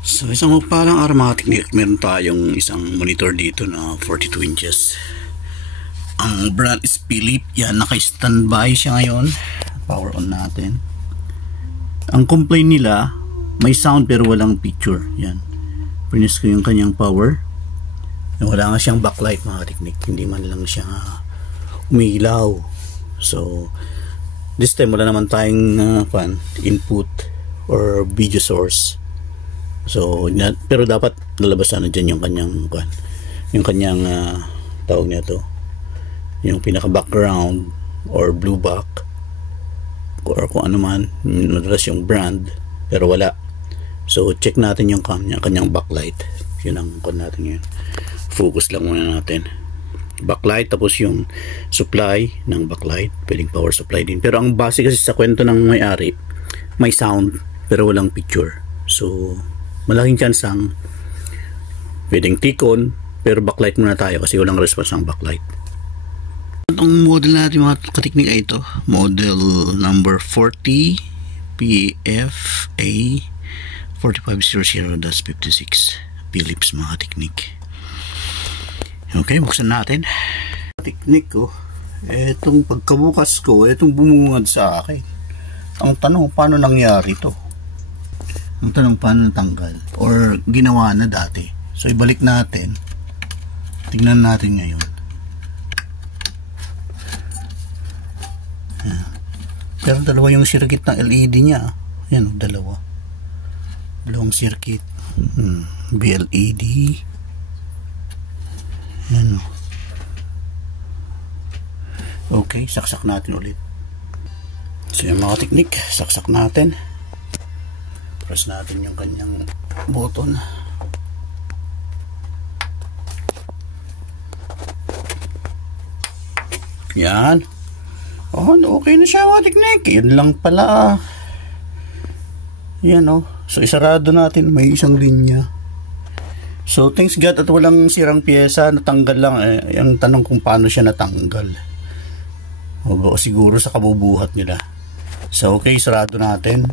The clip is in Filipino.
So isang mapagpalang araw mga teknik, meron tayong isang monitor dito na 42 inches. Ang brand is Philips. Yan, naka-standby siya ngayon. Power on natin. Ang complaint nila, may sound pero walang picture. Yan. Press ko yung kanyang power. Wala nga siyang backlight mga teknik. Hindi man lang siya umilaw. So this time wala naman tayong input or video source. So pero dapat lalabas na dyan yung kanyang tawag niya to, yung pinaka background or blue back or kung ano man, madalas yung brand pero wala. So check natin yung kanyang backlight. Yun ang natin yun. Focus lang muna natin backlight, tapos yung supply ng backlight, pwedeng power supply din. Pero ang base kasi sa kwento ng may-ari, may sound pero walang picture. So malaking chance ang pwedeng T-con pero backlight muna tayo kasi walang response ng backlight. Ang model natin mga kateknik ay ito, model number 40 PFA 4500-56 Philips mga kateknik. Okay, buksan natin. Teknik ko, etong pagkabukas ko, etong bumungad sa akin. Ang tanong, paano nangyari to? Ang tanong, paano natanggal? Or ginawa na dati? So, ibalik natin. Tingnan natin ngayon. Pero dalawa yung circuit ng LED niya. Yan, dalawa. Dalawang circuit. BLED. Yan. Okay, saksak natin ulit. So yung mga teknik, saksak natin. Press natin yung kanyang button. Yan. Oh, okay na siya mga teknik. Yan lang pala. Yan So isarado natin, may isang linya. So thanks God at walang sirang pyesa, natanggal lang. Ang tanong kung paano siya natanggal. O siguro sa kabubuhat nila. So okay, sarado natin.